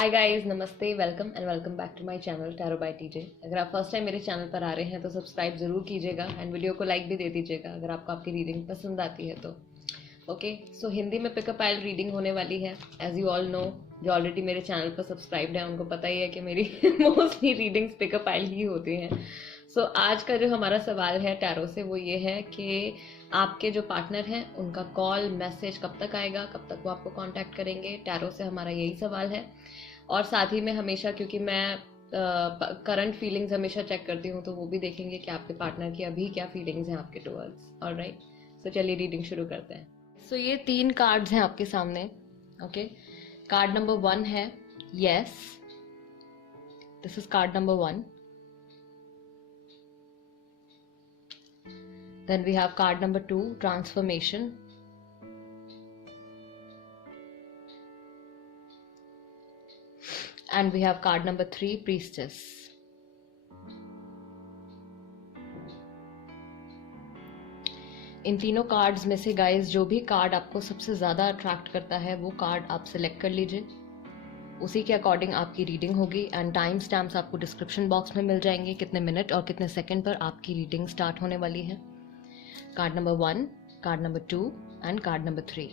हाय guys, नमस्ते, welcome and welcome back to my channel tarot by TJ. अगर आप first time मेरे channel पर आ रहे हैं तो सब्सक्राइब जरूर कीजिएगा एंड वीडियो को लाइक भी दे दीजिएगा अगर आपको आपकी रीडिंग पसंद आती है तो। ओके, सो हिंदी में पिकअप आइल रीडिंग होने वाली है। एज यू ऑल नो, जो ऑलरेडी मेरे चैनल पर सब्सक्राइब्ड है उनको पता ही है कि मेरी मोस्टली रीडिंग्स पिकअप आइल ही होती हैं। सो आज का जो हमारा सवाल है टैरो से वो ये है कि आपके जो पार्टनर हैं उनका कॉल मैसेज कब तक आएगा, कब तक वो आपको कांटेक्ट करेंगे। टैरो से हमारा यही सवाल है। और साथ ही में हमेशा, क्योंकि मैं करंट फीलिंग्स हमेशा चेक करती हूँ, तो वो भी देखेंगे कि आपके पार्टनर की अभी क्या फीलिंग्स हैं आपके टुवर्ड्स। ऑलराइट, सो चलिए रीडिंग शुरू करते हैं। सो ये 3 कार्ड्स हैं आपके सामने। ओके, कार्ड नंबर 1 है yes, this is card number 1। Then we have card number 2 transformation, and we have card number 3 priestess. इन तीनों कार्ड्स में से गाइस जो भी कार्ड आपको सबसे ज्यादा अट्रैक्ट करता है वो कार्ड आप सिलेक्ट कर लीजिए। उसी के अकॉर्डिंग आपकी रीडिंग होगी एंड टाइम स्टैम्प्स आपको डिस्क्रिप्शन बॉक्स में मिल जाएंगे, कितने मिनट और कितने सेकंड पर आपकी रीडिंग स्टार्ट होने वाली है। Card number 1, card number 2 and card number 3।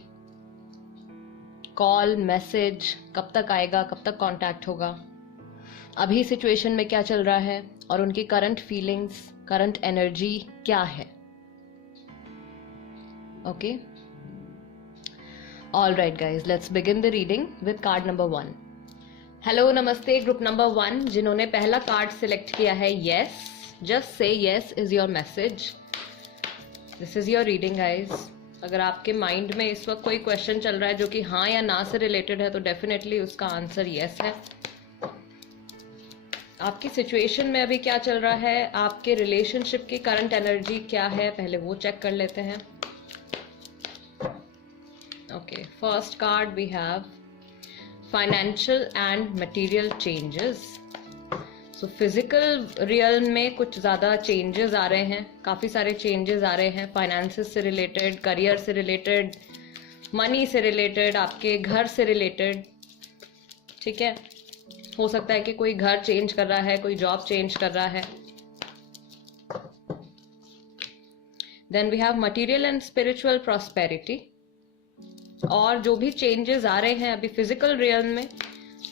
Call message कब तक आएगा, कब तक कांटेक्ट होगा, अभी सिचुएशन में क्या चल रहा है और उनकी करंट फीलिंग्स, करंट एनर्जी क्या है। Okay, alright guys, let's begin the reading with card number 1। Hello, नमस्ते ग्रुप नंबर 1। जिन्होंने पहला कार्ड सिलेक्ट किया है yes, just say yes is your message. This is your reading guys. अगर आपके mind में इस वक्त कोई क्वेश्चन चल रहा है जो कि हाँ या ना से रिलेटेड है तो डेफिनेटली उसका आंसर यस है। आपकी सिचुएशन में अभी क्या चल रहा है, आपके रिलेशनशिप की करंट एनर्जी क्या है, पहले वो चेक कर लेते हैं। Okay, first card we have financial and material changes. So physical real में कुछ ज्यादा चेंजेस आ रहे हैं, काफी सारे चेंजेस आ रहे हैं फाइनेंसेस से रिलेटेड, करियर से रिलेटेड, मनी से रिलेटेड, आपके घर से रिलेटेड। ठीक है, हो सकता है कि कोई घर चेंज कर रहा है, कोई जॉब चेंज कर रहा है। Then we have material and spiritual prosperity. और जो भी चेंजेस आ रहे हैं अभी फिजिकल रियल में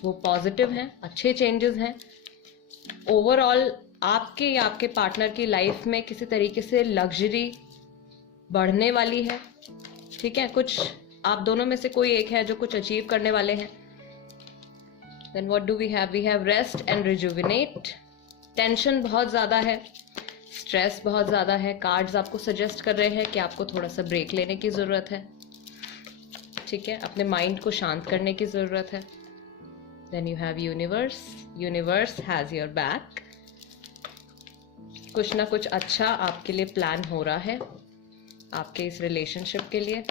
वो पॉजिटिव हैं, अच्छे चेंजेस हैं। ओवरऑल आपके या आपके पार्टनर की लाइफ में किसी तरीके से लग्जरी बढ़ने वाली है। ठीक है, कुछ आप दोनों में से कोई एक है जो कुछ अचीव करने वाले हैं। Then what do we have? We have rest and rejuvenate. Tension बहुत ज्यादा है, स्ट्रेस बहुत ज्यादा है। कार्ड्स आपको सजेस्ट कर रहे हैं कि आपको थोड़ा सा ब्रेक लेने की जरूरत है। ठीक है, अपने माइंड को शांत करने की जरूरत है। Then you have universe. Universe has your back. कुछ ना कुछ अच्छा आपके लिए प्लान हो रहा है आपके इस रिलेशनशिप के लिए।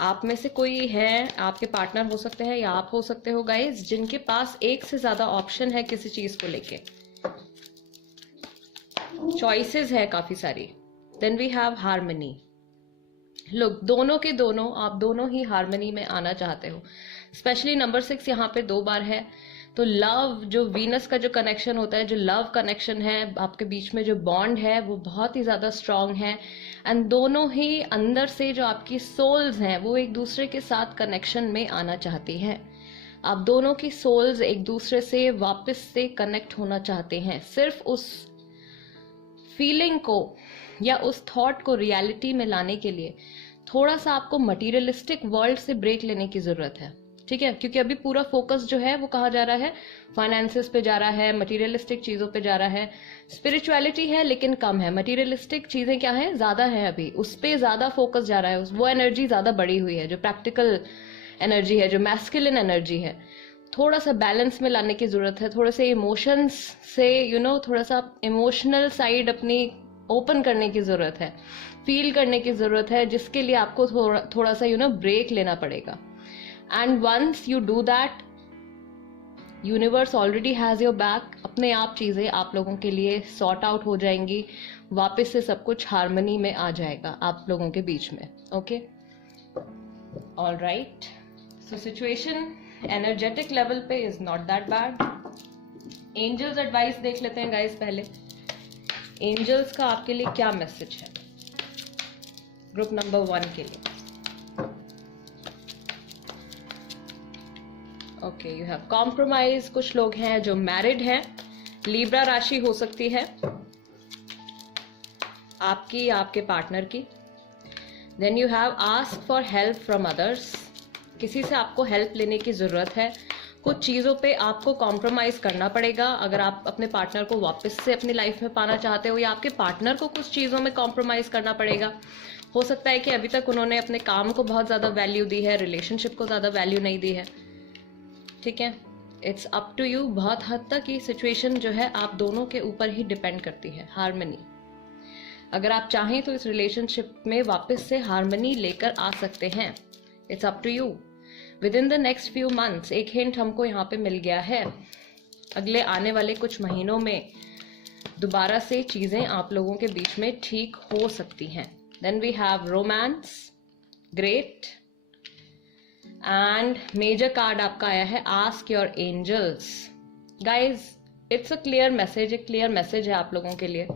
आप में से कोई है, आपके पार्टनर हो सकते हैं या आप हो सकते हो गाइस, जिनके पास एक से ज्यादा ऑप्शन है किसी चीज को लेके, चॉइसेस है काफी सारी। Then we have harmony. लोग दोनों के दोनों, आप दोनों ही हार्मनी में आना चाहते हो। स्पेशली नंबर 6 यहाँ पे 2 बार है, तो लव, जो वीनस का जो कनेक्शन होता है, जो लव कनेक्शन है आपके बीच में, जो बॉन्ड है वो बहुत ही ज्यादा स्ट्रांग है। एंड दोनों ही अंदर से जो आपकी सोल्स हैं वो एक दूसरे के साथ कनेक्शन में आना चाहती हैं। आप दोनों की सोल्स एक दूसरे से वापस से कनेक्ट होना चाहते हैं। सिर्फ उस फीलिंग को या उस थॉट को रियलिटी में लाने के लिए थोड़ा सा आपको मटीरियलिस्टिक वर्ल्ड से ब्रेक लेने की जरूरत है। ठीक है, क्योंकि अभी पूरा फोकस जो है वो कहाँ जा रहा है, फाइनेंसेस पे जा रहा है, मटीरियलिस्टिक चीजों पे जा रहा है। स्पिरिचुअलिटी है लेकिन कम है, मटीरियलिस्टिक चीजें क्या है, ज्यादा है, अभी उस पे ज्यादा फोकस जा रहा है। वो एनर्जी ज्यादा बढ़ी हुई है, जो प्रैक्टिकल एनर्जी है, जो मैस्कुलिन एनर्जी है। थोड़ा सा बैलेंस में लाने की जरूरत है। थोड़े से इमोशंस से थोड़ा सा इमोशनल साइड अपनी ओपन करने की जरूरत है, फील करने की जरूरत है, जिसके लिए आपको थोड़ा सा ब्रेक लेना पड़ेगा। And once you do that, universe already has your back. अपने आप चीजें आप लोगों के लिए सॉर्ट आउट हो जाएंगी, वापस से सब कुछ हार्मनी में आ जाएगा आप लोगों के बीच में। Okay, all right. So situation energetic level पे is not that bad. Angels advice देख लेते हैं गाइस पहले। एंजल्स का आपके लिए क्या मैसेज है ग्रुप नंबर 1 के लिए? Okay, you have compromise. कुछ लोग हैं जो मैरिड हैं, लिब्रा राशि हो सकती है आपकी या आपके पार्टनर की। Then you have ask for help from others. किसी से आपको हेल्प लेने की जरूरत है, कुछ चीज़ों पे आपको कॉम्प्रोमाइज करना पड़ेगा अगर आप अपने पार्टनर को वापस से अपनी लाइफ में पाना चाहते हो, या आपके पार्टनर को कुछ चीज़ों में कॉम्प्रोमाइज करना पड़ेगा। हो सकता है कि अभी तक उन्होंने अपने काम को बहुत ज़्यादा वैल्यू दी है, रिलेशनशिप को ज़्यादा वैल्यू नहीं दी है। ठीक है, इट्स अप टू यू। बहुत हद तक ये सिचुएशन जो है आप दोनों के ऊपर ही डिपेंड करती है। हार्मनी, अगर आप चाहें तो इस रिलेशनशिप में वापस से हार्मनी लेकर आ सकते हैं। It's up to you. Within the next few months, एक हिंट हमको यहाँ पे मिल गया है, अगले आने वाले कुछ महीनों में दोबारा से चीजें आप लोगों के बीच में ठीक हो सकती हैं। Then we have romance, great, and major card आपका आया है ask your angels. Guys, it's a clear message, एक क्लियर मैसेज है आप लोगों के लिए।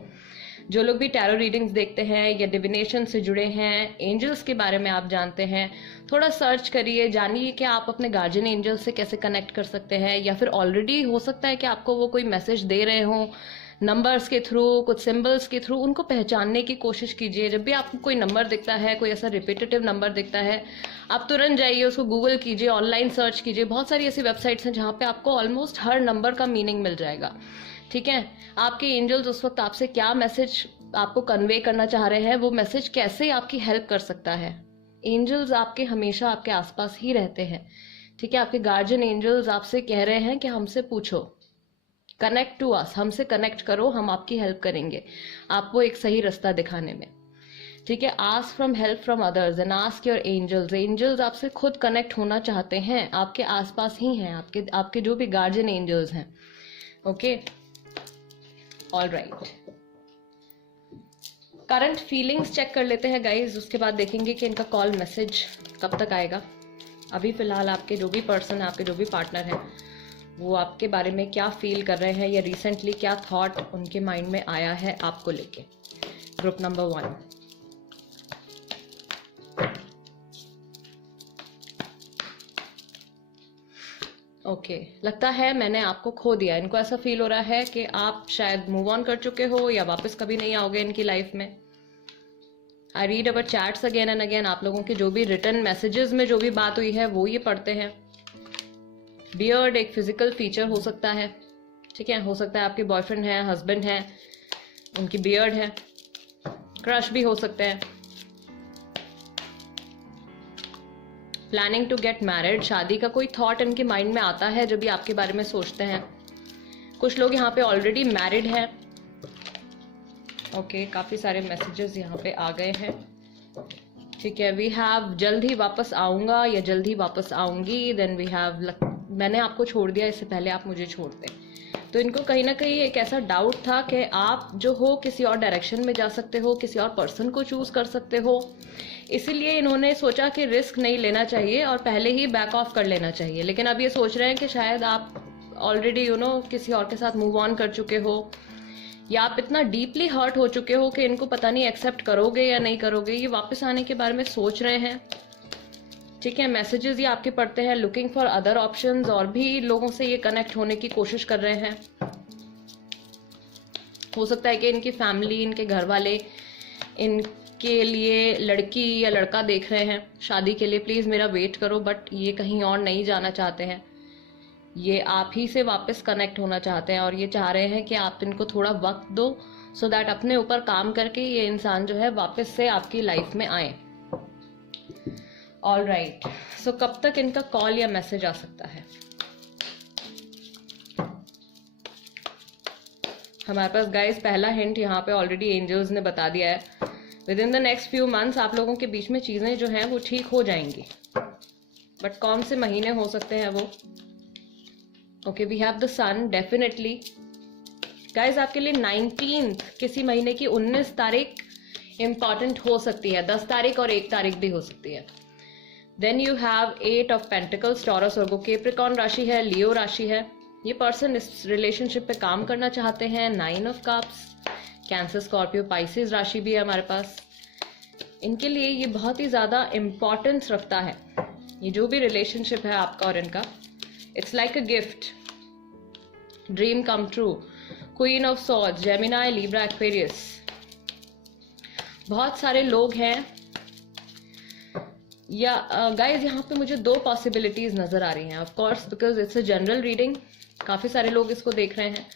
जो लोग भी टैरो रीडिंग्स देखते हैं या डिविनेशन से जुड़े हैं, एंजल्स के बारे में आप जानते हैं, थोड़ा सर्च करिए, जानिए कि आप अपने गार्जियन एंजल्स से कैसे कनेक्ट कर सकते हैं, या फिर ऑलरेडी हो सकता है कि आपको वो कोई मैसेज दे रहे हों नंबर्स के थ्रू, कुछ सिंबल्स के थ्रू। उनको पहचानने की कोशिश कीजिए। जब भी आपको कोई नंबर दिखता है, कोई ऐसा रिपीटेटिव नंबर दिखता है, आप तुरंत जाइए, उसको गूगल कीजिए, ऑनलाइन सर्च कीजिए। बहुत सारी ऐसी वेबसाइट्स हैं जहाँ पे आपको ऑलमोस्ट हर नंबर का मीनिंग मिल जाएगा। ठीक है, आपके एंजल्स उस वक्त आपसे क्या मैसेज आपको कन्वे करना चाह रहे हैं, वो मैसेज कैसे आपकी हेल्प कर सकता है। एंजल्स आपके हमेशा आपके आसपास ही रहते हैं। ठीक है, आपके गार्जियन एंजल्स आपसे कह रहे हैं कि हमसे पूछो, कनेक्ट टू अस, हमसे कनेक्ट करो, हम आपकी हेल्प करेंगे आपको एक सही रास्ता दिखाने में। ठीक है, ask from help from others and ask your angels. Angels आपसे खुद कनेक्ट होना चाहते हैं, आपके आसपास ही हैं, आपके जो भी गार्जियन एंजल्स हैं। Okay, all right. Current feelings check कर लेते हैं गाइज, उसके बाद देखेंगे कि इनका कॉल मैसेज कब तक आएगा। अभी फिलहाल आपके जो भी पर्सन है, आपके जो भी पार्टनर है, वो आपके बारे में क्या फील कर रहे हैं, या रिसेंटली क्या थॉट उनके माइंड में आया है आपको लेके। ग्रुप नंबर 1, ओके, लगता है मैंने आपको खो दिया। इनको ऐसा फील हो रहा है कि आप शायद मूव ऑन कर चुके हो या वापस कभी नहीं आओगे इनकी लाइफ में। I read our chats again and again. आप लोगों के जो भी रिटर्न मैसेजेस में जो भी बात हुई है वो ये पढ़ते हैं। बियर्ड एक फिजिकल फीचर हो सकता है। ठीक है, हो सकता है आपके बॉयफ्रेंड है, हस्बैंड है, उनकी बियर्ड है। क्रश भी हो सकते हैं। प्लानिंग टू गेट मैरिड, शादी का कोई थॉट इनके माइंड में आता है जब भी आपके बारे में सोचते हैं। कुछ लोग यहाँ पे ऑलरेडी मैरिड हैं। ओके, काफी सारे मैसेजेस यहाँ पे आ गए हैं। ठीक है, वी हैव जल्द ही वापस आऊंगा या जल्द ही वापस आऊंगी। देन वी हैव मैंने आपको छोड़ दिया, इससे पहले आप मुझे छोड़ते। तो इनको कहीं ना कहीं एक ऐसा डाउट था कि आप जो हो किसी और डायरेक्शन में जा सकते हो, किसी और पर्सन को चूज कर सकते हो। इसीलिए इन्होंने सोचा कि रिस्क नहीं लेना चाहिए और पहले ही बैक ऑफ कर लेना चाहिए। लेकिन अब ये सोच रहे हैं कि शायद आप ऑलरेडी किसी और के साथ मूव ऑन कर चुके हो, या आप इतना डीपली हर्ट हो चुके हो कि इनको पता नहीं एक्सेप्ट करोगे या नहीं करोगे। ये वापस आने के बारे में सोच रहे हैं। ठीक है, मैसेजेस ये आपके पढ़ते हैं, लुकिंग फॉर अदर ऑप्शंस, और भी लोगों से ये कनेक्ट होने की कोशिश कर रहे हैं। हो सकता है कि इनकी फैमिली, इनके घर वाले इनके लिए लड़की या लड़का देख रहे हैं शादी के लिए, प्लीज मेरा वेट करो, बट ये कहीं और नहीं जाना चाहते हैं। ये आप ही से वापस कनेक्ट होना चाहते हैं और ये चाह रहे हैं कि आप इनको थोड़ा वक्त दो, सो दैट अपने ऊपर काम करके ये इंसान जो है वापस से आपकी लाइफ में आए। ऑल राइट, सो कब तक इनका कॉल या मैसेज आ सकता है? हमारे पास गाइस पहला हिंट यहाँ पे ऑलरेडी एंजल्स ने बता दिया है। With in the next few months आप लोगों के बीच में चीजें जो हैं वो ठीक हो जाएंगी, बट कौन से महीने हो सकते हैं वो? Okay, we have the sun, definitely guys आपके लिए 19th किसी महीने की 19 तारीख इंपॉर्टेंट हो सकती है। 10 तारीख और 1 तारीख भी हो सकती है। Then you have 8 of pentacles, Taurus और कैप्रिकॉर्न राशि है, लियो राशि है। ये पर्सन इस रिलेशनशिप पे काम करना चाहते हैं। 9 of cups, Cancer, Scorpio, Pisces राशि भी है हमारे पास। इनके लिए ये बहुत ही ज्यादा इम्पोर्टेंस रखता है, ये जो भी रिलेशनशिप है आपका और इनका। It's like a gift, dream come true. Queen of swords, Gemini, Libra, Aquarius. बहुत सारे लोग हैं या गाइज यहाँ पे मुझे 2 पॉसिबिलिटीज नजर आ रही हैं। Of course because it's a general reading, काफी सारे लोग इसको देख रहे हैं।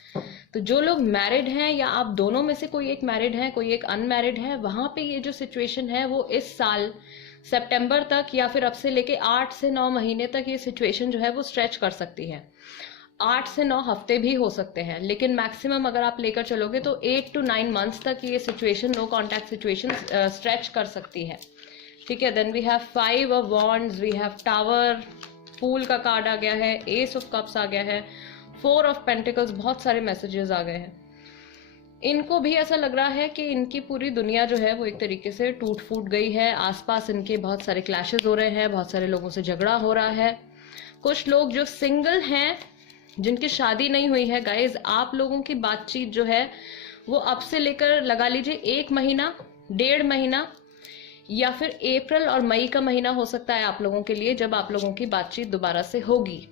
तो जो लोग मैरिड हैं या आप दोनों में से कोई एक मैरिड है, कोई एक अनमैरिड है, वहां पे ये जो सिचुएशन है वो इस साल सितंबर तक या फिर अब से लेके 8 से 9 महीने तक ये सिचुएशन जो है वो स्ट्रेच कर सकती है। 8 से 9 हफ्ते भी हो सकते हैं, लेकिन मैक्सिमम अगर आप लेकर चलोगे तो 8 to 9 मंथ्स तक ये situation, no contact situation stretch कर सकती है। ठीक है। Then we have 5 of wands, we have tower, fool का कार्ड आ गया है, एस ऑफ कप्स आ गया है, 4 ऑफ पेंटिकल्स, बहुत सारे मैसेजेस आ गए हैं। इनको भी ऐसा लग रहा है कि इनकी पूरी दुनिया जो है वो एक तरीके से टूट फूट गई है। आसपास इनके बहुत सारे क्लैशेस हो रहे हैं, बहुत सारे लोगों से झगड़ा हो रहा है। कुछ लोग जो सिंगल हैं, जिनकी शादी नहीं हुई है, गाइज आप लोगों की बातचीत जो है वो अब से लेकर लगा लीजिए 1 महीना, 1.5 महीना या फिर अप्रैल और मई का महीना हो सकता है आप लोगों के लिए, जब आप लोगों की बातचीत दोबारा से होगी।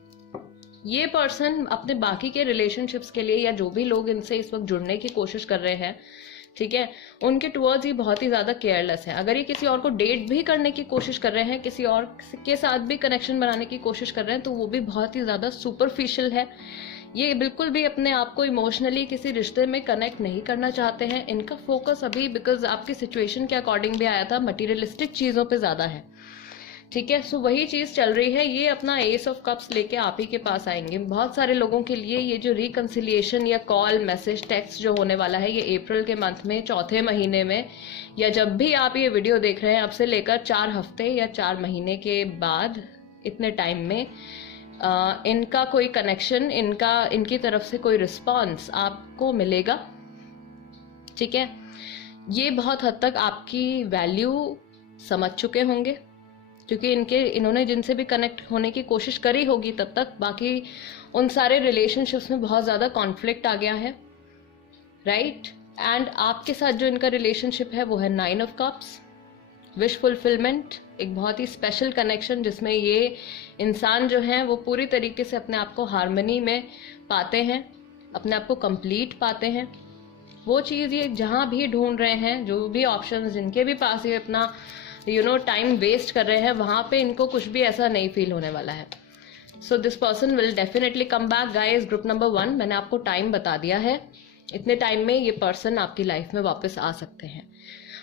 ये पर्सन अपने बाकी के रिलेशनशिप्स के लिए या जो भी लोग इनसे इस वक्त जुड़ने की कोशिश कर रहे हैं, ठीक है, उनके टुवर्ड्स ये बहुत ही ज्यादा केयरलेस है। अगर ये किसी और को डेट भी करने की कोशिश कर रहे हैं, किसी और के साथ भी कनेक्शन बनाने की कोशिश कर रहे हैं, तो वो भी बहुत ही ज्यादा सुपरफिशियल है। ये बिल्कुल भी अपने आप को इमोशनली किसी रिश्ते में कनेक्ट नहीं करना चाहते हैं। इनका फोकस अभी, बिकॉज आपकी सिचुएशन के अकॉर्डिंग भी आया था, मटीरियलिस्टिक चीजों पे ज्यादा है। ठीक है, सो वही चीज चल रही है। ये अपना एस ऑफ कप्स लेके आप ही के पास आएंगे। बहुत सारे लोगों के लिए ये जो रिकंसिलिएशन या कॉल, मैसेज, टेक्स्ट जो होने वाला है, ये अप्रैल के मंथ में, 4थे महीने में, या जब भी आप ये वीडियो देख रहे हैं, अब से लेकर 4 हफ्ते या 4 महीने के बाद, इतने टाइम में इनका कोई कनेक्शन, इनकी तरफ से कोई रिस्पॉन्स आपको मिलेगा। ठीक है, ये बहुत हद तक आपकी वैल्यू समझ चुके होंगे, क्योंकि इन्होंने जिनसे भी कनेक्ट होने की कोशिश करी होगी तब तक, बाकी उन सारे रिलेशनशिप्स में बहुत ज्यादा कॉन्फ्लिक्ट आ गया है, राइट। एंड आपके साथ जो इनका रिलेशनशिप है वो है 9 ऑफ कप्स, विश फुलफिलमेंट, एक बहुत ही स्पेशल कनेक्शन जिसमें ये इंसान जो है वो पूरी तरीके से अपने आप को हार्मनी में पाते हैं, अपने आप को कंप्लीट पाते हैं। वो चीज़ ये जहाँ भी ढूंढ रहे हैं, जो भी ऑप्शंस जिनके भी पास ये अपना टाइम वेस्ट कर रहे हैं, वहां पे इनको कुछ भी ऐसा नहीं फील होने वाला है। So this person will definitely come back. Guys, group number 1 मैंने आपको टाइम बता दिया है, इतने टाइम में ये पर्सन आपकी लाइफ में वापस आ सकते हैं।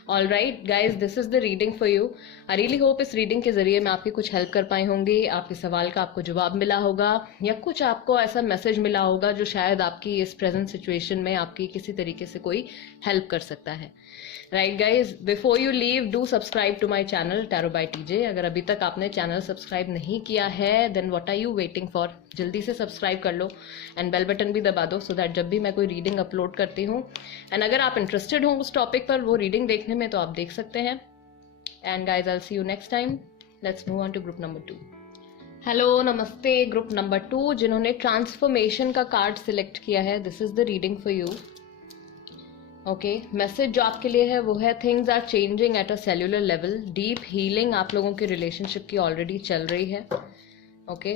All right guys, this is the reading for you. I really hope इस रीडिंग के जरिए मैं आपकी कुछ हेल्प कर पाई होंगी, आपके सवाल का आपको जवाब मिला होगा, या कुछ आपको ऐसा मैसेज मिला होगा जो शायद आपकी इस प्रेजेंट सिचुएशन में आपकी किसी तरीके से कोई हेल्प कर सकता है। Right guys, before you leave, do subscribe to my channel tarot by TJ. अगर अभी तक आपने चैनल सब्सक्राइब नहीं किया है, then what are you waiting for? जल्दी से सब्सक्राइब कर लो एंड बेल बटन भी दबा दो, सो दैट जब भी मैं कोई रीडिंग अपलोड करती हूँ, एंड अगर आप इंटरेस्टेड हो उस टॉपिक पर वो रीडिंग देखने में, तो आप देख सकते हैं। And guys, I see you next time. Let's move on to group number 2। Hello, नमस्ते ग्रुप नंबर 2, जिन्होंने ट्रांसफॉर्मेशन का कार्ड सिलेक्ट किया है, this is the reading for you. Okay, message जो आपके लिए है वो है, things are changing at a cellular level. Deep healing आप लोगों की रिलेशनशिप की ऑलरेडी चल रही है। ओके,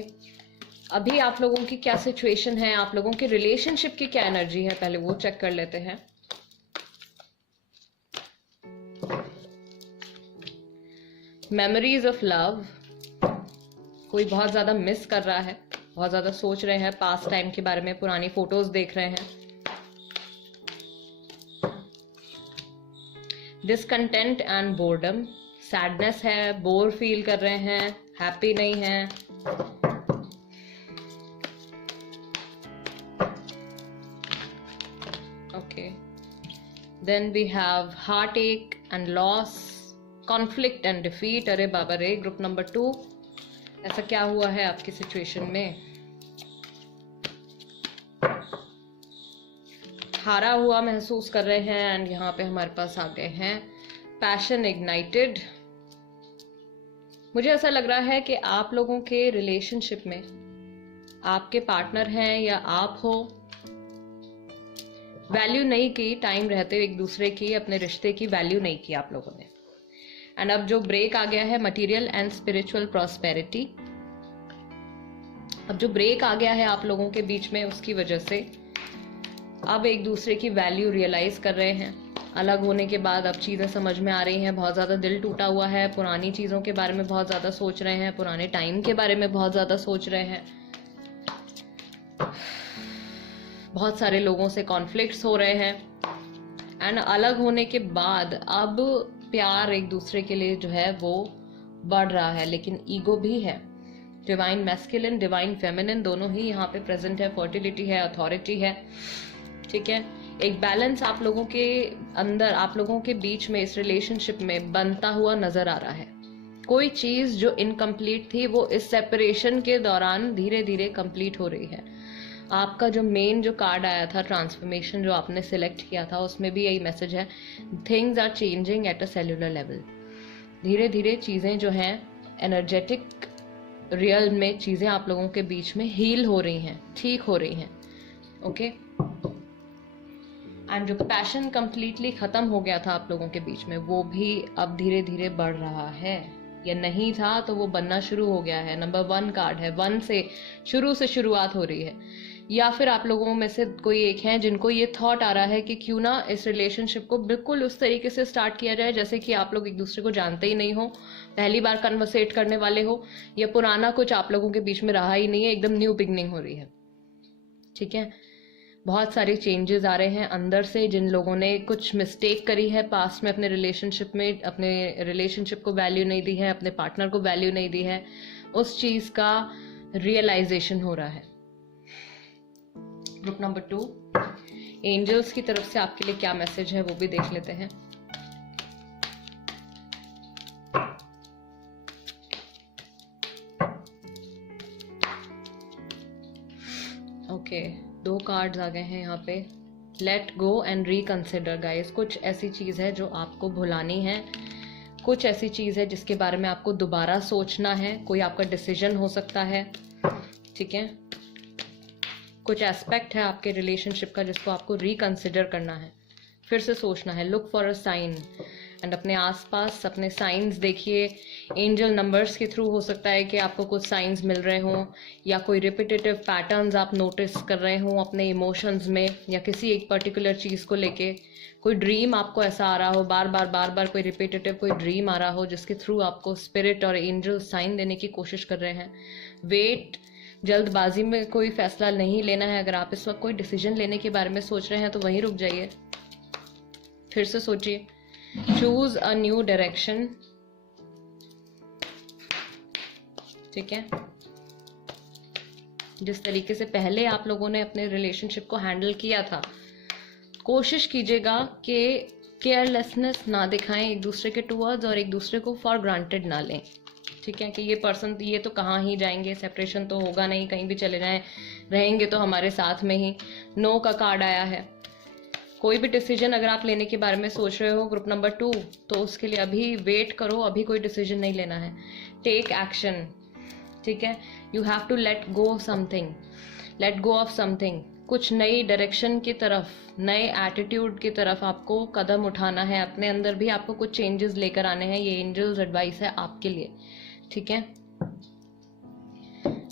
अभी आप लोगों की क्या सिचुएशन है, आप लोगों की रिलेशनशिप की क्या एनर्जी है, पहले वो चेक कर लेते हैं। मेमोरीज ऑफ लव, कोई बहुत ज्यादा मिस कर रहा है, बहुत ज्यादा सोच रहे हैं पास्ट टाइम के बारे में, पुरानी फोटोज देख रहे हैं। डिसकंटेंट एंड बोर्डम, सैडनेस है, बोर फील कर रहे हैं, हैप्पी नहीं है। Okay, then we have heartache and loss, conflict and defeat. अरे बाबा रे, ग्रुप नंबर 2, ऐसा क्या हुआ है आपकी सिचुएशन में? हारा हुआ महसूस कर रहे हैं, एंड यहाँ पे हमारे पास आ गए हैं पैशन इग्नाइटेड, मुझे ऐसा लग रहा है कि आप लोगों के रिलेशनशिप में आपके पार्टनर हैं या आप हो, वैल्यू नहीं की टाइम रहते एक दूसरे की, अपने रिश्ते की वैल्यू नहीं की आप लोगों ने। एंड अब जो ब्रेक आ गया है मटेरियल एंड स्पिरिचुअल प्रॉस्पेरिटी, अब जो ब्रेक आ गया है आप लोगों के बीच में, उसकी वजह से अब एक दूसरे की वैल्यू रियलाइज कर रहे हैं। अलग होने के बाद अब चीज़ें समझ में आ रही हैं, बहुत ज़्यादा दिल टूटा हुआ है, पुरानी चीज़ों के बारे में बहुत ज़्यादा सोच रहे हैं, पुराने टाइम के बारे में बहुत ज़्यादा सोच रहे हैं, बहुत सारे लोगों से कॉन्फ्लिक्ट्स हो रहे हैं। एंड अलग होने के बाद अब प्यार एक दूसरे के लिए जो है वो बढ़ रहा है, लेकिन ईगो भी है। डिवाइन मैस्कुलिन, डिवाइन फेमिनिन दोनों ही यहाँ पे प्रेजेंट है, फर्टिलिटी है, अथॉरिटी है, ठीक है। एक बैलेंस आप लोगों के अंदर, आप लोगों के बीच में इस रिलेशनशिप में बनता हुआ नजर आ रहा है। कोई चीज जो इनकम्प्लीट थी वो इस सेपरेशन के दौरान धीरे धीरे कंप्लीट हो रही है। आपका जो मेन जो कार्ड आया था ट्रांसफॉर्मेशन, जो आपने सिलेक्ट किया था, उसमें भी यही मैसेज है, things are changing at a cellular level. धीरे धीरे चीजें जो हैं एनर्जेटिक रियल में चीजें आप लोगों के बीच में हील हो रही हैं, ठीक हो रही हैं, ओके। एंड जो पैशन कंप्लीटली खत्म हो गया था आप लोगों के बीच में, वो भी अब धीरे धीरे बढ़ रहा है, या नहीं था तो वो बनना शुरू हो गया है। नंबर 1 कार्ड है, 1 से शुरुआत हो रही है। या फिर आप लोगों में से कोई एक है जिनको ये थॉट आ रहा है कि क्यों ना इस रिलेशनशिप को बिल्कुल उस तरीके से स्टार्ट किया जाए जैसे कि आप लोग एक दूसरे को जानते ही नहीं हो, पहली बार कन्वर्सेट करने वाले हो, या पुराना कुछ आप लोगों के बीच में रहा ही नहीं है, एकदम न्यू बिगनिंग हो रही है, ठीक है। बहुत सारे चेंजेस आ रहे हैं अंदर से। जिन लोगों ने कुछ मिस्टेक करी है पास्ट में अपने रिलेशनशिप में, अपने रिलेशनशिप को वैल्यू नहीं दी है, अपने पार्टनर को वैल्यू नहीं दी है, उस चीज का रियलाइजेशन हो रहा है। ग्रुप नंबर 2, एंजल्स की तरफ से आपके लिए क्या मैसेज है वो भी देख लेते हैं। ओके, 2 कार्ड्स आ गए हैं यहाँ पे। Let go and reconsider guys. कुछ ऐसी चीज है जो आपको भुलानी है, कुछ ऐसी चीज है जिसके बारे में आपको दोबारा सोचना है, कोई आपका डिसीजन हो सकता है, ठीक है। कुछ एस्पेक्ट है आपके रिलेशनशिप का जिसको आपको रिकंसिडर करना है, फिर से सोचना है। Look for a sign and अपने आसपास अपने साइंस देखिए। एंजल नंबर्स के थ्रू हो सकता है कि आपको कुछ साइंस मिल रहे हों, या कोई रिपीटेटिव पैटर्न्स आप नोटिस कर रहे हों अपने इमोशंस में, या किसी एक पर्टिकुलर चीज़ को लेके कोई ड्रीम आपको ऐसा आ रहा हो, बार बार कोई रिपीटेटिव कोई ड्रीम आ रहा हो जिसके थ्रू आपको स्पिरिट और एंजल साइन देने की कोशिश कर रहे हैं। वेट, जल्दबाजी में कोई फैसला नहीं लेना है। अगर आप इस वक्त कोई डिसीजन लेने के बारे में सोच रहे हैं तो वहीं रुक जाइए, फिर से सोचिए। चूज अ न्यू डायरेक्शन, ठीक है। जिस तरीके से पहले आप लोगों ने अपने रिलेशनशिप को हैंडल किया था, कोशिश कीजिएगा कि केयरलेसनेस ना दिखाएं एक दूसरे के टुवर्ड्स, और एक दूसरे को फॉर ग्रांटेड ना लें, ठीक है। कि ये पर्सन ये तो कहाँ ही जाएंगे, सेपरेशन तो होगा नहीं, कहीं भी चले जाएं, रहेंगे तो हमारे साथ में ही। नो का कार्ड आया है। कोई भी डिसीजन अगर आप लेने के बारे में सोच रहे हो ग्रुप नंबर 2, तो उसके लिए अभी वेट करो, अभी कोई डिसीजन नहीं लेना है। टेक एक्शन, ठीक है। You have to let go something, let go of something. कुछ नई डायरेक्शन की तरफ, नए एटीट्यूड की तरफ आपको कदम उठाना है। अपने अंदर भी आपको कुछ चेंजेस लेकर आने हैं। ये एंजल्स एडवाइस है आपके लिए, ठीक है।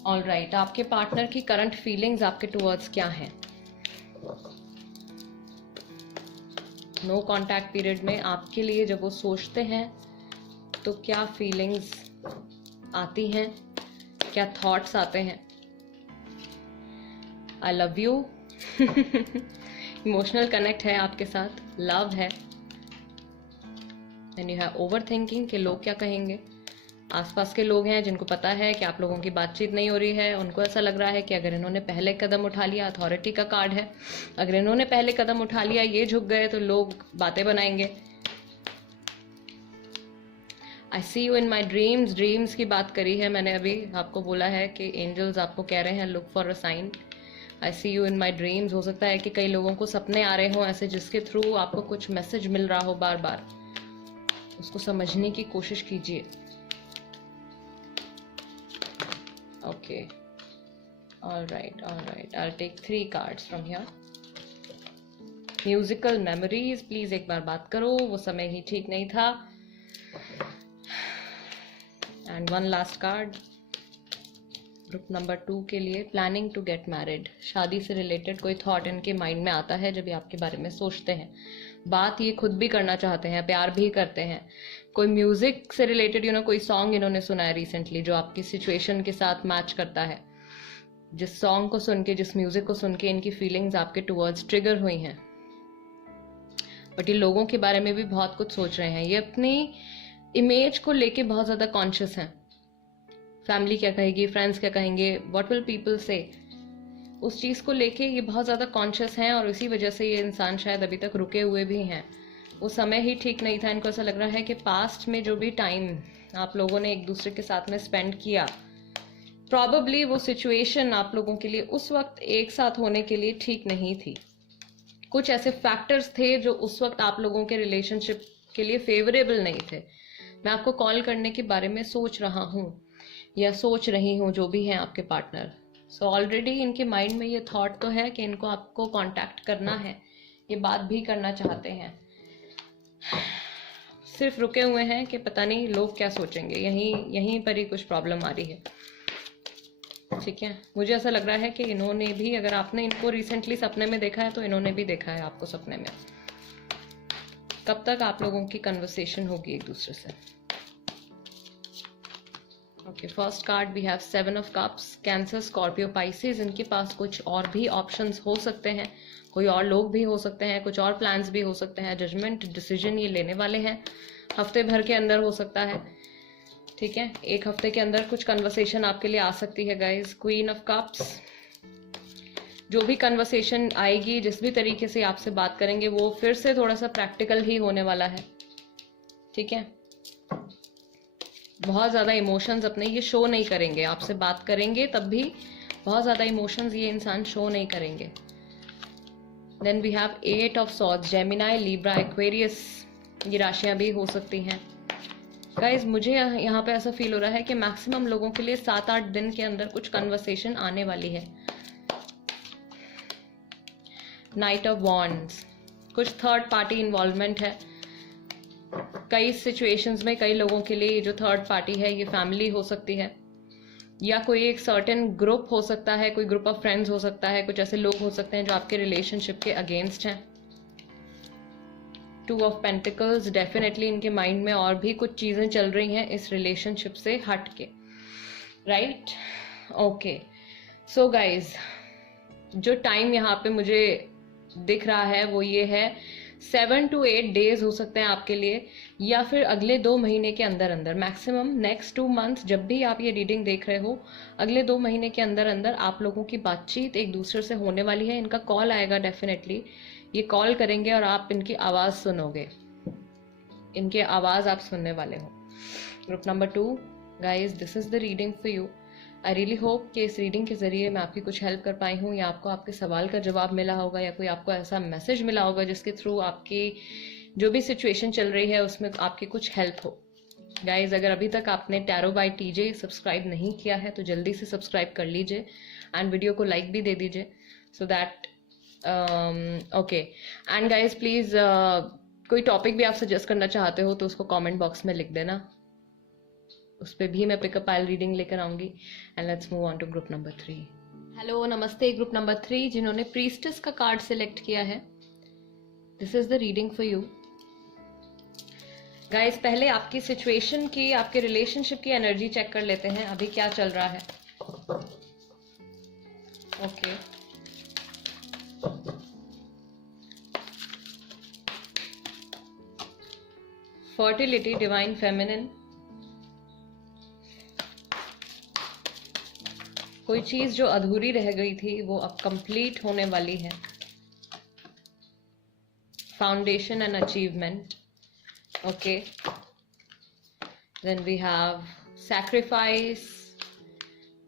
ऑल राइट, आपके पार्टनर की करंट फीलिंग्स आपके टुवर्ड्स क्या है? नो कॉन्टैक्ट पीरियड में आपके लिए जब वो सोचते हैं तो क्या फीलिंग्स आती हैं, क्या थॉट्स आते हैं? I love you, emotional connect है आपके साथ, लव है। And you have over thinking कि लोग क्या कहेंगे। आसपास के लोग हैं जिनको पता है कि आप लोगों की बातचीत नहीं हो रही है, उनको ऐसा लग रहा है कि अगर इन्होंने पहले कदम उठा लिया, अथॉरिटी का कार्ड है, अगर इन्होंने पहले कदम उठा लिया, ये झुक गए तो लोग बातें बनाएंगे। I see you in my dreams, dreams की बात करी है मैंने अभी, आपको बोला है कि एंजल्स आपको कह रहे हैं look for a sign. I see you in my dreams. हो सकता है कि कई लोगों को सपने आ रहे हों ऐसे जिसके थ्रू आपको कुछ मैसेज मिल रहा हो बार बार, उसको समझने की कोशिश कीजिए। Okay. All right. I'll take 3 cards from here. Musical memories. Please एक बार बात करो, वो समय ही ठीक नहीं था. And one last card. Group number 2 के लिए प्लानिंग टू गेट मैरिड. शादी से रिलेटेड कोई थॉट इनके माइंड में आता है जब ये आपके बारे में सोचते हैं. बात ये खुद भी करना चाहते हैं, प्यार भी करते हैं. कोई म्यूजिक से रिलेटेड कोई सॉन्ग इन्होंने सुना है रिसेंटली जो आपकी सिचुएशन के साथ मैच करता है. जिस सॉन्ग को सुन के, जिस म्यूजिक को सुन के इनकी फीलिंग्स आपके टुवर्ड्स ट्रिगर हुई हैं. बट ये लोगों के बारे में भी बहुत कुछ सोच रहे हैं. ये अपनी इमेज को लेके बहुत ज्यादा कॉन्शियस हैं. फैमिली क्या कहेगी, फ्रेंड्स क्या कहेंगे, व्हाट विल पीपल से, उस चीज को लेके ये बहुत ज्यादा कॉन्शियस हैं. और इसी वजह से ये इंसान शायद अभी तक रुके हुए भी हैं. वो समय ही ठीक नहीं था. इनको ऐसा लग रहा है कि पास्ट में जो भी टाइम आप लोगों ने एक दूसरे के साथ में स्पेंड किया, प्रॉबेबली वो सिचुएशन आप लोगों के लिए उस वक्त एक साथ होने के लिए ठीक नहीं थी. कुछ ऐसे फैक्टर्स थे जो उस वक्त आप लोगों के रिलेशनशिप के लिए फेवरेबल नहीं थे. मैं आपको कॉल करने के बारे में सोच रहा हूँ या सोच रही हूँ, जो भी हैं आपके पार्टनर. सो ऑलरेडी इनके माइंड में ये थॉट तो है कि इनको आपको कांटेक्ट करना है, ये बात भी करना चाहते हैं. सिर्फ रुके हुए हैं कि पता नहीं लोग क्या सोचेंगे. यहीं पर ही कुछ प्रॉब्लम आ रही है. ठीक है, मुझे ऐसा लग रहा है कि इन्होंने भी, अगर आपने इनको रिसेंटली सपने में देखा है तो इन्होंने भी देखा है आपको सपने में. कब तक आप लोगों की कन्वर्सेशन होगी एक दूसरे से. Okay, first card we have 7 of cups. Cancer, Scorpio, Pisces. इनके पास कुछ और भी ऑप्शंस हो सकते हैं, कोई और लोग भी हो सकते हैं, कुछ और प्लान्स भी हो सकते हैं. जजमेंट, डिसीजन ये लेने वाले हैं. हफ्ते भर के अंदर हो सकता है. ठीक है, एक हफ्ते के अंदर कुछ कन्वर्सेशन आपके लिए आ सकती है गाइस. Queen of cups. जो भी कन्वर्सेशन आएगी, जिस भी तरीके से आपसे बात करेंगे, वो फिर से थोड़ा सा प्रैक्टिकल ही होने वाला है. ठीक है, बहुत ज्यादा इमोशंस अपने ये शो नहीं करेंगे. आपसे बात करेंगे तब भी बहुत ज्यादा इमोशंस ये इंसान शो नहीं करेंगे. Then we have 8 of swords. Gemini, Libra, Aquarius, ये राशियां भी हो सकती हैं. गाइज, मुझे यहाँ पे ऐसा फील हो रहा है कि मैक्सिमम लोगों के लिए 7-8 दिन के अंदर कुछ कन्वर्सेशन आने वाली है. Night of wands. कुछ थर्ड पार्टी इन्वॉल्वमेंट है. कई सिचुएशंस में कई लोगों के लिए जो थर्ड पार्टी है ये फैमिली हो सकती है, या कोई एक सर्टेन ग्रुप हो सकता है, कोई ग्रुप ऑफ फ्रेंड्स हो सकता है. कुछ ऐसे लोग हो सकते हैं जो आपके रिलेशनशिप के अगेंस्ट हैं. 2 ऑफ पेंटिकल्स. डेफिनेटली इनके माइंड में और भी कुछ चीजें चल रही हैं इस रिलेशनशिप से हट के. Right, okay. सो गाइज, जो टाइम यहाँ पे मुझे दिख रहा है वो ये है 7 to 8 डेज हो सकते हैं आपके लिए, या फिर अगले 2 महीने के अंदर अंदर. Maximum next 2 months. जब भी आप ये रीडिंग देख रहे हो, अगले 2 महीने के अंदर अंदर आप लोगों की बातचीत एक दूसरे से होने वाली है. इनका कॉल आएगा डेफिनेटली. ये कॉल करेंगे और आप इनकी आवाज सुनोगे. इनकी आवाज आप सुनने वाले हो. Group number 2 guys, this is the reading for you. I really hope कि इस रीडिंग के जरिए मैं आपकी कुछ हेल्प कर पाई हूँ, या आपको आपके सवाल का जवाब मिला होगा, या कोई आपको ऐसा मैसेज मिला होगा जिसके थ्रू आपकी जो भी सिचुएशन चल रही है उसमें आपकी कुछ हेल्प हो. गाइज, अगर अभी तक आपने टैरो बाय टीजे सब्सक्राइब नहीं किया है तो जल्दी से सब्सक्राइब कर लीजिए, एंड वीडियो को लाइक भी दे दीजिए, so that okay. And guys please, कोई टॉपिक भी आप सजेस्ट करना चाहते हो तो उसको कमेंट बॉक्स में लिख देना. उस पर भी मैं पिकअप पाइल रीडिंग लेकर आऊंगी. And let's move on to group number 3. Hello, नमस्ते. ग्रुप नंबर 3 जिन्होंने प्रीस्टेस का कार्ड सिलेक्ट किया है, this is the reading for you. Guys, पहले आपकी सिचुएशन की, आपके रिलेशनशिप की एनर्जी चेक कर लेते हैं. अभी क्या चल रहा है. Okay, fertility, divine feminine. कोई चीज जो अधूरी रह गई थी वो अब कंप्लीट होने वाली है. Foundation and achievement. Okay, then we have sacrifice,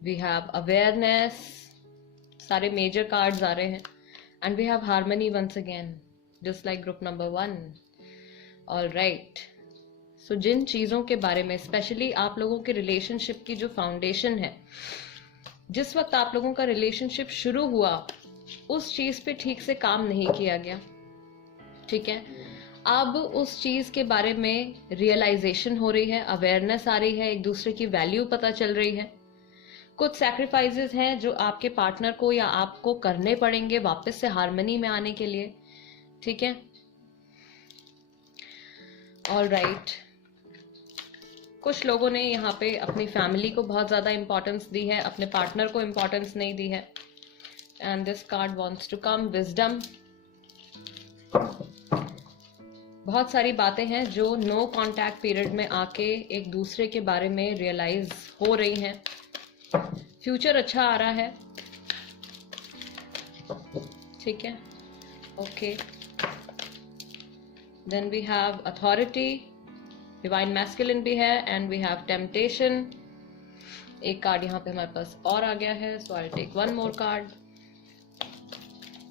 we have awareness. सारे मेजर कार्ड्स आ रहे हैं. And we have harmony once again, just like group number 1. All right. So जिन चीजों के बारे में, स्पेशली आप लोगों के रिलेशनशिप की जो फाउंडेशन है, जिस वक्त आप लोगों का रिलेशनशिप शुरू हुआ उस चीज पे ठीक से काम नहीं किया गया, ठीक है। अब उस चीज के बारे में रियलाइजेशन हो रही है, अवेयरनेस आ रही है, एक दूसरे की वैल्यू पता चल रही है। कुछ सैक्रिफाइसेस हैं जो आपके पार्टनर को या आपको करने पड़ेंगे वापस से हार्मनी में आने के लिए, ठीक है। ऑलराइट, कुछ लोगों ने यहाँ पे अपनी फैमिली को बहुत ज्यादा इंपॉर्टेंस दी है, अपने पार्टनर को इंपॉर्टेंस नहीं दी है। And this card wants to come wisdom. बहुत सारी बातें हैं जो नो कांटेक्ट पीरियड में आके एक दूसरे के बारे में रियलाइज हो रही हैं। फ्यूचर अच्छा आ रहा है, ठीक है। Okay, then we have authority, divine masculine भी है, एंड वी हैव टेम्पटेशन। एक कार्ड यहाँ पे हमारे पास और आ गया है, so I will take one more card.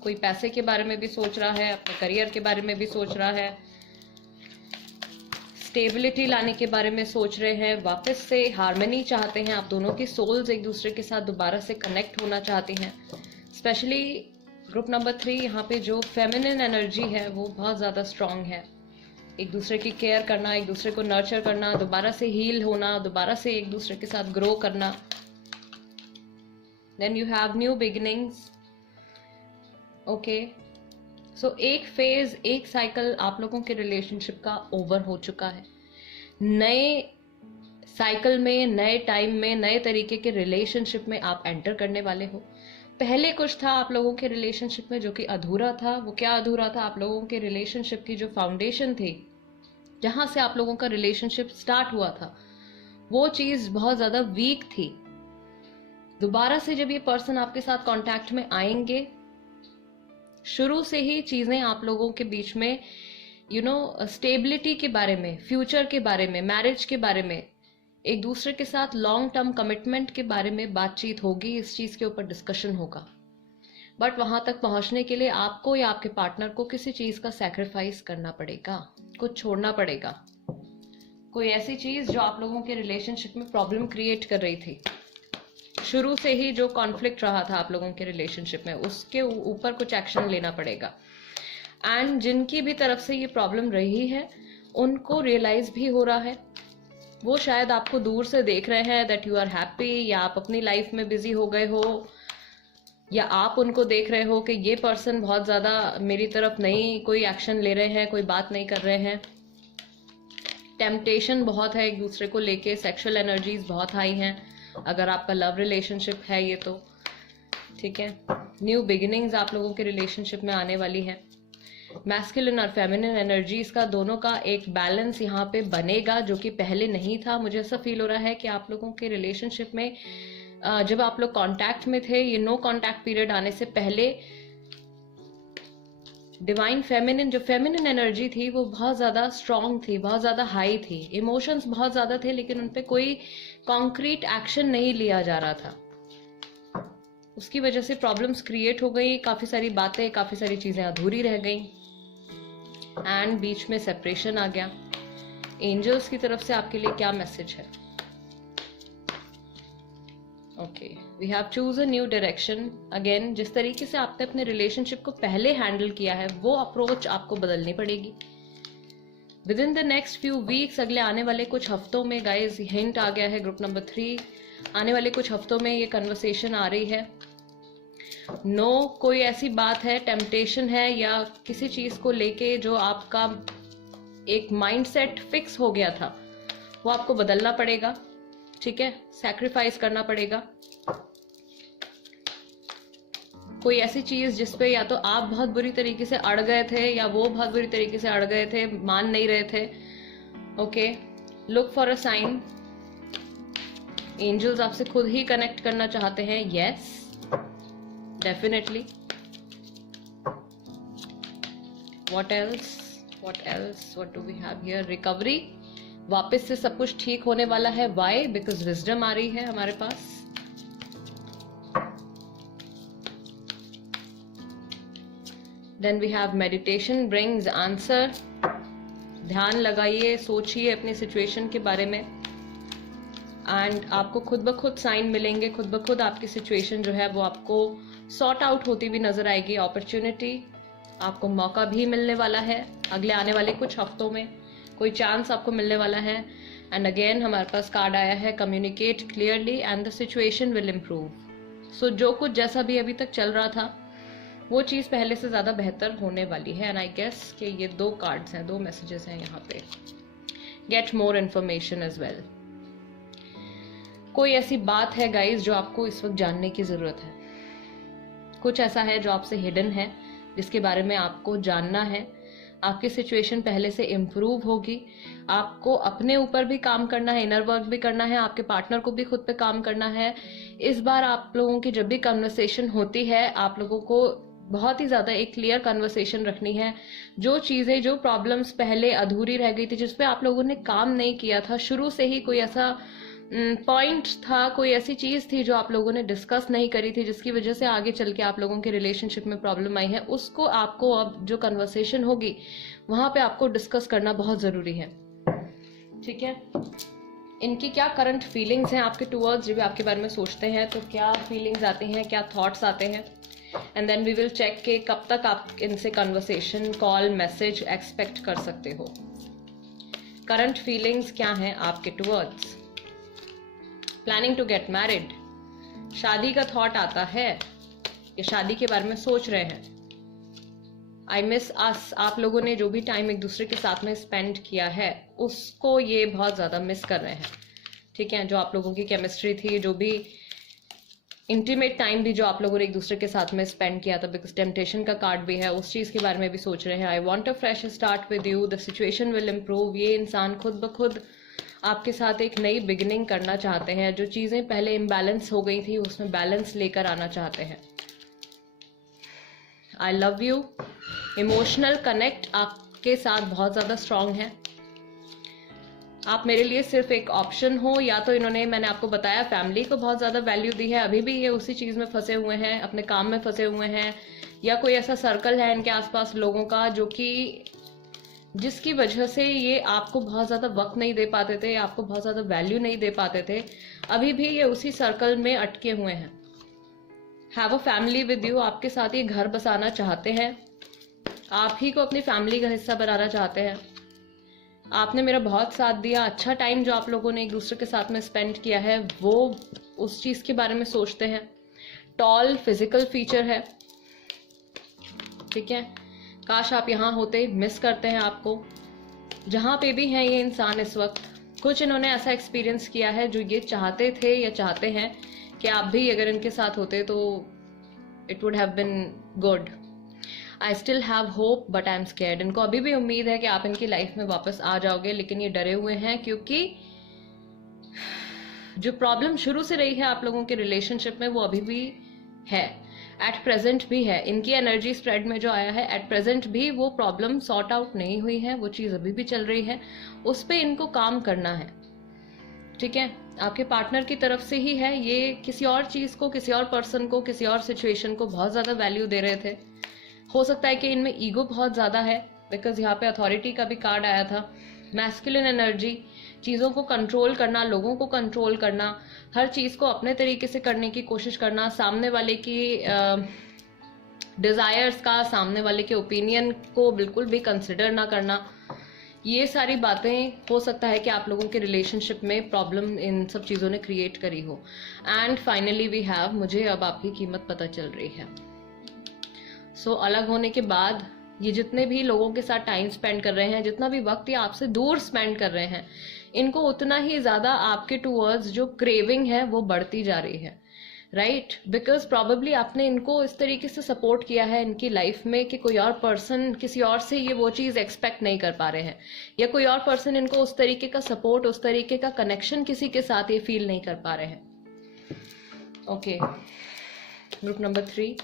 कोई पैसे के बारे में भी सोच रहा है, अपने करियर के बारे में भी सोच रहा है, स्टेबिलिटी लाने के बारे में सोच रहे हैं, वापस से हार्मनी चाहते हैं, आप दोनों की सोल्स एक दूसरे के साथ दोबारा से कनेक्ट होना चाहती हैं। स्पेशली ग्रुप नंबर 3, यहाँ पे जो फेमिनिन एनर्जी है वो बहुत ज़्यादा स्ट्रांग है। एक दूसरे की केयर करना, एक दूसरे को नर्चर करना, दोबारा से हील होना, दोबारा से एक दूसरे के साथ ग्रो करना। Then you have new beginnings. Okay, so एक फेज, एक साइकिल आप लोगों के रिलेशनशिप का ओवर हो चुका है। नए साइकिल में, नए टाइम में, नए तरीके के रिलेशनशिप में आप एंटर करने वाले हो। पहले कुछ था आप लोगों के रिलेशनशिप में जो कि अधूरा था। वो क्या अधूरा था? आप लोगों के रिलेशनशिप की जो फाउंडेशन थी, जहां से आप लोगों का रिलेशनशिप स्टार्ट हुआ था, वो चीज बहुत ज्यादा वीक थी। दोबारा से जब ये पर्सन आपके साथ कांटेक्ट में आएंगे, शुरू से ही चीजें आप लोगों के बीच में स्टेबिलिटी के बारे में, फ्यूचर के बारे में, मैरिज के बारे में, एक दूसरे के साथ लॉन्ग टर्म कमिटमेंट के बारे में बातचीत होगी, इस चीज के ऊपर डिस्कशन होगा। बट वहां तक पहुंचने के लिए आपको या आपके पार्टनर को किसी चीज का सैक्रिफाइस करना पड़ेगा, कुछ छोड़ना पड़ेगा। कोई ऐसी चीज जो आप लोगों के रिलेशनशिप में प्रॉब्लम क्रिएट कर रही थी, शुरू से ही जो कॉन्फ्लिक्ट रहा था आप लोगों के रिलेशनशिप में, उसके ऊपर कुछ एक्शन लेना पड़ेगा। एंड जिनकी भी तरफ से ये प्रॉब्लम रही है उनको रियलाइज भी हो रहा है। वो शायद आपको दूर से देख रहे हैं दैट यू आर हैप्पी, या आप अपनी लाइफ में बिजी हो गए हो, या आप उनको देख रहे हो कि ये पर्सन बहुत ज्यादा मेरी तरफ नहीं कोई एक्शन ले रहे हैं, कोई बात नहीं कर रहे हैं। टेम्पटेशन बहुत है एक दूसरे को लेके, सेक्सुअल एनर्जीज बहुत हाई हैं अगर आपका लव रिलेशनशिप है ये तो, ठीक है। न्यू बिगिनिंग्स आप लोगों के रिलेशनशिप में आने वाली है। मैस्कुलिन और फेमिनिन एनर्जीज का दोनों का एक बैलेंस यहाँ पे बनेगा जो कि पहले नहीं था। मुझे ऐसा फील हो रहा है कि आप लोगों के रिलेशनशिप में जब आप लोग कांटेक्ट में थे, ये नो कांटेक्ट पीरियड आने से पहले, डिवाइन फेमिनिन, जो फेमिनिन एनर्जी थी वो बहुत ज्यादा स्ट्रांग थी, बहुत ज्यादा हाई थी, इमोशंस बहुत ज्यादा थे, लेकिन उनपे कोई कॉन्क्रीट एक्शन नहीं लिया जा रहा था। उसकी वजह से प्रॉब्लम्स क्रिएट हो गई, काफी सारी बातें, काफी सारी चीजें अधूरी रह गई, एंड बीच में सेपरेशन आ गया। एंजल्स की तरफ से आपके लिए क्या मैसेज है? Okay, we have choose a new direction. Again, जिस तरीके से आपने अपने रिलेशनशिप को पहले हैंडल किया है वो अप्रोच आपको बदलनी पड़ेगी with in the next few weeks. अगले आने वाले कुछ हफ्तों में, गाइज हिंट आ गया है ग्रुप नंबर 3, आने वाले कुछ हफ्तों में ये कन्वर्सेशन आ रही है। कोई ऐसी बात है, टेम्पटेशन है, या किसी चीज को लेके जो आपका एक माइंडसेट फिक्स हो गया था, वो आपको बदलना पड़ेगा, ठीक है। सैक्रिफाइस करना पड़ेगा। कोई ऐसी चीज जिसपे या तो आप बहुत बुरी तरीके से अड़ गए थे या वो बहुत बुरी तरीके से अड़ गए थे, मान नहीं रहे थे। Okay, look for a sign. Angels आपसे खुद ही कनेक्ट करना चाहते हैं। Yes, definitely. What else, what do we have here? Recovery, वापस से सब कुछ ठीक होने वाला है। वाई? बिकॉज विजडम आ रही है हमारे पास। Then we have meditation brings answer. ध्यान लगाइए, सोचिए अपनी सिचुएशन के बारे में। एंड आपको खुद ब खुद साइन मिलेंगे, खुद ब खुद आपकी सिचुएशन जो है वो आपको सॉर्ट आउट होती हुई नजर आएगी। अपॉर्चुनिटी, आपको मौका भी मिलने वाला है अगले आने वाले कुछ हफ्तों में, कोई चांस आपको मिलने वाला है। एंड अगेन हमारे पास कार्ड आया है communicate clearly and the situation will improve. So जो कुछ जैसा भी अभी तक चल रहा था वो चीज़ पहले से ज़्यादा बेहतर होने वाली है। एंड आई गेस कि ये 2 कार्ड्स हैं, 2 मैसेजेस हैं यहाँ पे। Get more information as well. कोई ऐसी बात है गाइज जो आपको इस वक्त जानने की ज़रूरत है, कुछ ऐसा है जो आपसे हिडन है जिसके बारे में आपको जानना है। आपकी सिचुएशन पहले से इम्प्रूव होगी। आपको अपने ऊपर भी काम करना है, इनर वर्क भी करना है, आपके पार्टनर को भी खुद पे काम करना है। इस बार आप लोगों की जब भी कन्वर्सेशन होती है, आप लोगों को बहुत ही ज़्यादा एक क्लियर कन्वर्सेशन रखनी है। जो चीज़ें, जो प्रॉब्लम्स पहले अधूरी रह गई थी, जिस पे आप लोगों ने काम नहीं किया था, शुरू से ही कोई ऐसा पॉइंट था, कोई ऐसी चीज़ थी जो आप लोगों ने डिस्कस नहीं करी थी, जिसकी वजह से आगे चल के आप लोगों के रिलेशनशिप में प्रॉब्लम आई है, उसको आपको अब जो कन्वर्सेशन होगी वहाँ पे आपको डिस्कस करना बहुत ज़रूरी है। ठीक है, इनकी क्या करंट फीलिंग्स हैं आपके टूवर्ड्स, जब भी आपके बारे में सोचते हैं तो क्या फीलिंग्स आती हैं, क्या थॉट्स आते हैं। And then we will check के कब तक आप इनसे कन्वर्सेशन, कॉल, मैसेज एक्सपेक्ट कर सकते हो। करंट फीलिंग्स क्या हैं आपके towards. Planning to get married, शादी का थॉट आता है या शादी के बारे में सोच रहे हैं। आई मिस अस, आप लोगों ने जो भी टाइम एक दूसरे के साथ में स्पेंड किया है उसको ये बहुत ज़्यादा मिस कर रहे हैं। ठीक है, जो आप लोगों की केमिस्ट्री थी, जो भी इंटीमेट टाइम भी जो आप लोगों ने एक दूसरे के साथ में स्पेंड किया था, बिकॉज टेम्पटेशन का कार्ड भी है, उस चीज़ के बारे में भी सोच रहे हैं। I want a fresh start with you, the situation will improve. ये इंसान खुद ब खुद आपके साथ एक नई बिगिनिंग करना चाहते हैं। जो चीज़ें पहले इम्बैलेंस हो गई थी उसमें बैलेंस लेकर आना चाहते हैं। I love you, emotional connect आपके साथ बहुत ज़्यादा स्ट्रांग है। आप मेरे लिए सिर्फ एक ऑप्शन हो, या तो इन्होंने, मैंने आपको बताया, फैमिली को बहुत ज़्यादा वैल्यू दी है, अभी भी ये उसी चीज़ में फंसे हुए हैं, अपने काम में फंसे हुए हैं, या कोई ऐसा सर्कल है इनके आसपास लोगों का जो कि जिसकी वजह से ये आपको बहुत ज़्यादा वक्त नहीं दे पाते थे, आपको बहुत ज़्यादा वैल्यू नहीं दे पाते थे। अभी भी ये उसी सर्कल में अटके हुए हैं। Have a family with you, आपके साथ ये घर बसाना चाहते हैं, आप ही को अपनी फैमिली का हिस्सा बनाना चाहते हैं। आपने मेरा बहुत साथ दिया, अच्छा टाइम जो आप लोगों ने एक दूसरे के साथ में स्पेंड किया है वो उस चीज़ के बारे में सोचते हैं। टॉल फिजिकल फीचर है। ठीक है, काश आप यहाँ होते, मिस करते हैं आपको। जहाँ पे भी हैं ये इंसान इस वक्त, कुछ इन्होंने ऐसा एक्सपीरियंस किया है जो ये चाहते थे या चाहते हैं कि आप भी अगर इनके साथ होते तो it would have been good. I still have hope but I am scared. इनको अभी भी उम्मीद है कि आप इनकी लाइफ में वापस आ जाओगे, लेकिन ये डरे हुए हैं क्योंकि जो प्रॉब्लम शुरू से रही है आप लोगों के रिलेशनशिप में वो अभी भी है, एट प्रेजेंट भी है। इनकी एनर्जी स्प्रेड में जो आया है, एट प्रेजेंट भी वो प्रॉब्लम सॉर्ट आउट नहीं हुई है, वो चीज़ अभी भी चल रही है, उस पर इनको काम करना है। ठीक है, आपके पार्टनर की तरफ से ही है, ये किसी और चीज़ को, किसी और पर्सन को, किसी और सिचुएशन को बहुत ज़्यादा वैल्यू दे रहे थे। हो सकता है कि इनमें ईगो बहुत ज़्यादा है, बिकॉज यहाँ पे अथॉरिटी का भी कार्ड आया था। मैस्कुलिन एनर्जी, चीज़ों को कंट्रोल करना, लोगों को कंट्रोल करना, हर चीज़ को अपने तरीके से करने की कोशिश करना, सामने वाले की डिज़ायर्स का, सामने वाले के ओपिनियन को बिल्कुल भी कंसिडर ना करना, ये सारी बातें हो सकता है कि आप लोगों के रिलेशनशिप में प्रॉब्लम इन सब चीज़ों ने क्रिएट करी हो। एंड फाइनली वी हैव, मुझे अब आपकी कीमत पता चल रही है। सो अलग होने के बाद ये जितने भी लोगों के साथ टाइम स्पेंड कर रहे हैं, जितना भी वक्त ये आपसे दूर स्पेंड कर रहे हैं, इनको उतना ही ज़्यादा आपके टूवर्ड्स जो क्रेविंग है वो बढ़ती जा रही है। राइट, बिकॉज प्रॉबेबली आपने इनको इस तरीके से सपोर्ट किया है इनकी लाइफ में कि कोई और पर्सन, किसी और से ये वो चीज़ एक्सपेक्ट नहीं कर पा रहे हैं, या कोई और पर्सन इनको उस तरीके का सपोर्ट, उस तरीके का कनेक्शन किसी के साथ ये फील नहीं कर पा रहे हैं। ओके, ग्रुप नंबर 3,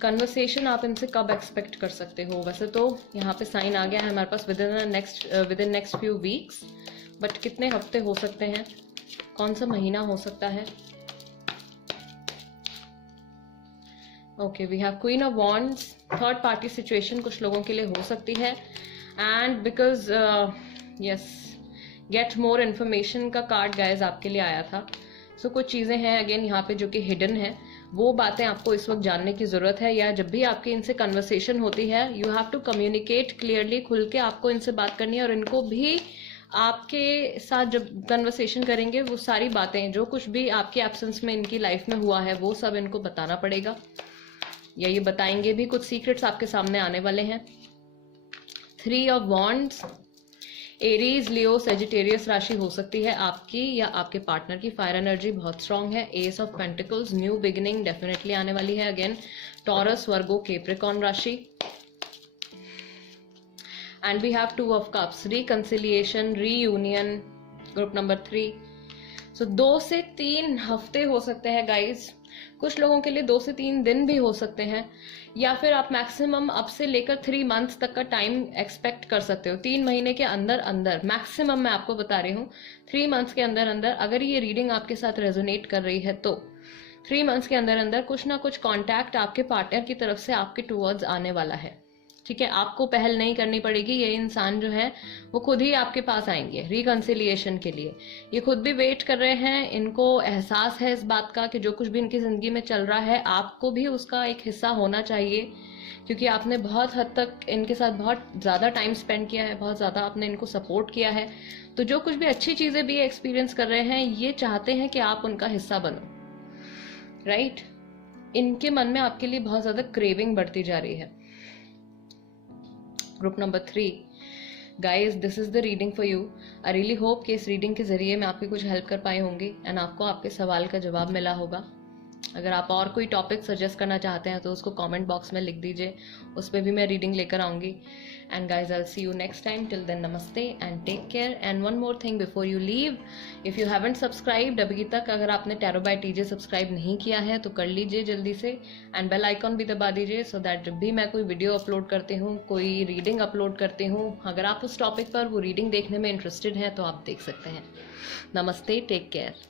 कन्वर्सेशन आप इनसे कब एक्सपेक्ट कर सकते हो। वैसे तो यहाँ पे साइन आ गया है हमारे पास within next few weeks, but कितने हफ्ते हो सकते हैं, कौन सा महीना हो सकता है। Okay, we have queen of wands, third party situation कुछ लोगों के लिए हो सकती है। And because yes, get more information का कार्ड गाइज आपके लिए आया था। सो कुछ चीज़ें हैं अगेन यहाँ पे जो कि हिडन है, वो बातें आपको इस वक्त जानने की ज़रूरत है, या जब भी आपकी इनसे कन्वर्सेशन होती है you have to communicate clearly, खुल के आपको इनसे बात करनी है, और इनको भी आपके साथ जब कन्वर्सेशन करेंगे वो सारी बातें जो कुछ भी आपके एब्सेंस में इनकी लाइफ में हुआ है वो सब इनको बताना पड़ेगा, या ये बताएंगे भी, कुछ सीक्रेट्स आपके सामने आने वाले हैं। 3 of wands, Aries, Leo, Sagittarius राशि हो सकती है आपकी या आपके पार्टनर की। फायर एनर्जी बहुत स्ट्रांग है। Ace of pentacles, new beginning definitely आने वाली है। अगेन टॉरस, वर्गो, कैप्रिकॉर्न राशि। And we have 2 of cups, reconciliation, reunion, group number 3। So 2 से 3 हफ्ते हो सकते हैं गाइज, कुछ लोगों के लिए 2 से 3 दिन भी हो सकते हैं, या फिर आप मैक्सिमम अब से लेकर 3 मंथ्स तक का टाइम एक्सपेक्ट कर सकते हो। 3 महीने के अंदर अंदर मैक्सिमम मैं आपको बता रही हूँ, 3 मंथ्स के अंदर अंदर अगर ये रीडिंग आपके साथ रेजोनेट कर रही है तो 3 मंथ्स के अंदर अंदर कुछ ना कुछ कॉन्टैक्ट आपके पार्टनर की तरफ से आपके टूवर्ड्स आने वाला है। ठीक है, आपको पहल नहीं करनी पड़ेगी, ये इंसान जो है वो खुद ही आपके पास आएंगे रिकंसिलिएशन के लिए। ये खुद भी वेट कर रहे हैं, इनको एहसास है इस बात का कि जो कुछ भी इनकी जिंदगी में चल रहा है आपको भी उसका एक हिस्सा होना चाहिए, क्योंकि आपने बहुत हद तक इनके साथ बहुत ज़्यादा टाइम स्पेंड किया है, बहुत ज़्यादा आपने इनको सपोर्ट किया है। तो जो कुछ भी अच्छी चीज़ें भी एक्सपीरियंस कर रहे हैं ये चाहते हैं कि आप उनका हिस्सा बनो, राइट। इनके मन में आपके लिए बहुत ज़्यादा क्रेविंग बढ़ती जा रही है। Group number 3, guys this is the reading for you. I really hope कि इस रीडिंग के जरिए मैं आपकी कुछ हेल्प कर पाई होंगी एंड आपको आपके सवाल का जवाब मिला होगा। अगर आप और कोई टॉपिक सजेस्ट करना चाहते हैं तो उसको कमेंट बॉक्स में लिख दीजिए, उस पर भी मैं रीडिंग लेकर आऊँगी। And guys I will see you next time, till then नमस्ते and take care. And one more thing before you leave, if you haven't subscribed अभी तक, अगर आपने टैरो बाय टीजे सब्सक्राइब नहीं किया है तो कर लीजिए जल्दी से, एंड बेल आइकॉन भी दबा दीजिए, सो दैट जब भी मैं कोई वीडियो अपलोड करती हूँ, कोई रीडिंग अपलोड करती हूँ, अगर आप उस टॉपिक पर वो रीडिंग देखने में इंटरेस्टेड हैं तो आप देख सकते हैं। नमस्ते, टेक केयर।